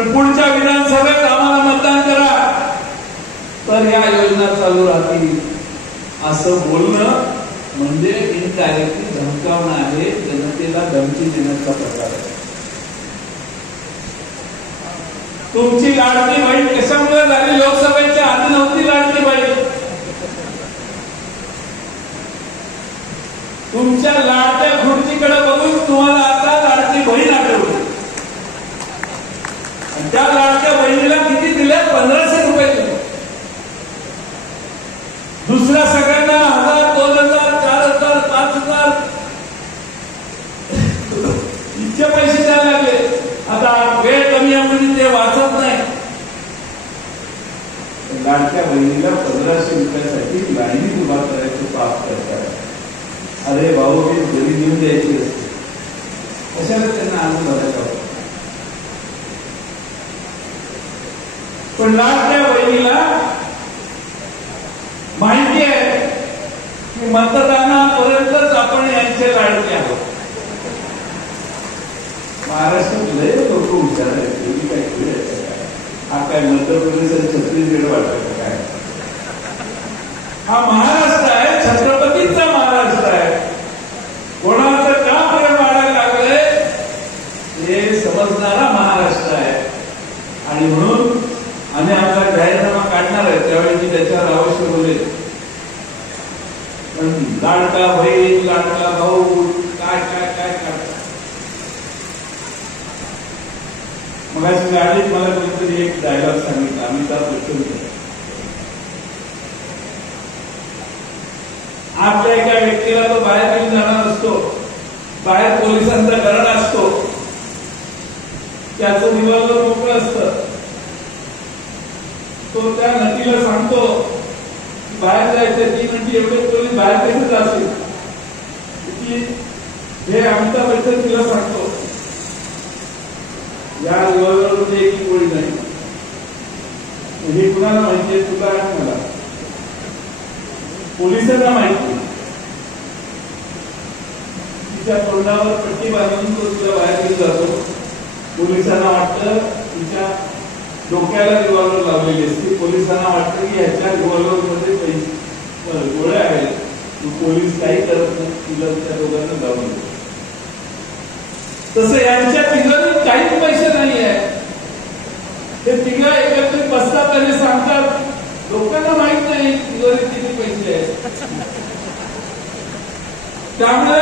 पण पुढच्या विधानसभेत आम्हाला मतदान करा तर या योजना चालू राहतील असं बोलणं म्हणजे इनडायरेक्टली धमकावणं आहे, जनतेला धमकी देण्याचा प्रकार आहे. तुमची लाडकी बहीण कशामुळे झाली? लोकसभेच्या आधी नव्हती लाडकी बहीण. तुमच्या लाडक्या खुर्चीकडे बघून तुम्हाला आता लाडकी बहीण आठवली. त्या लाडक्या बहिणीला किती दिले? 1500 रुपये दिले. दुसऱ्या सगळ्यांना 1000, 2000, 4000, 5000 इतके पैसे द्यायला लागले. आता वेळ कमी आहे म्हणजे ते वाचत नाही. लाडक्या बहिणीला 1500 रुपयासाठी लाईनीत उभा करायचं पाप करतात. अरे भाऊ, मी घरी घेऊन द्यायची असते, कशाला त्यांना आनंद भरायचा. पण लाडक्या बहिणीला माहिती आहे की मतदानापर्यंतच आपण यांचे लाडके आहोत. महाराष्ट्रात लय लोक हुशार आहेत. तुम्ही काय खेळायचं काय? हा काय मध्य प्रदेश आणि छत्तीसगड वाटायचं काय? हा महाराष्ट्र आहे, छत्रपतींचा महाराष्ट्र आहे. कोणाचं का प्रेम वाढायला लागलंय हे समजणारा महाराष्ट्र आहे. आणि म्हणून आम्ही आपला जाहीरनामा काढणार आहे, त्यावेळी मी त्याच्यावर अवश्य बोलेल. पण लाडका बहीण, लाडका भाऊ काय काय काय करतात. मग अशी गाडीत मला कोणीतरी एक डायलॉग सांगितला, अमिताभ बच्चन. आपल्या एका व्यक्तीला तो बाहेर घेऊन जाणार असतो, बाहेर पोलिसांचा गरड असतो, त्याचं रिव्हॉल्वर मोकळं असतं. तो त्या नदीला सांगतो बाहेर जायचं. ती म्हणजे एवढे पोलीस बाहेर कसे जातील? हे अमिताभ बच्चन तिला सांगतो, या रिव्हॉल्वर मध्ये एकही गोळी नाही. हे कुणाला माहितीये? तुला आहे, मला. पोलिसांना माहिती. तिच्या तोंडावर पट्टी बांधून तो तिला बाहेर घेऊन जातो. पोलिसांना वाटतं तिच्या डोक्याला रिव्हॉल्वर लावलेली असते. पोलिसांना वाटतं की ह्याच्या रिव्हॉल्वर मध्ये गोळ्या आहेत. पोलीस काही करत नाही, तिला त्या दोघांना लावून देतो. तसं यांच्या तिघांनी काहीच पैसे नाही आहे. ते तिघं एकत्रित बसतात आणि सांगतात, लोकांना माहित नाही तिघांनी किती पैसे आहेत. त्यामुळे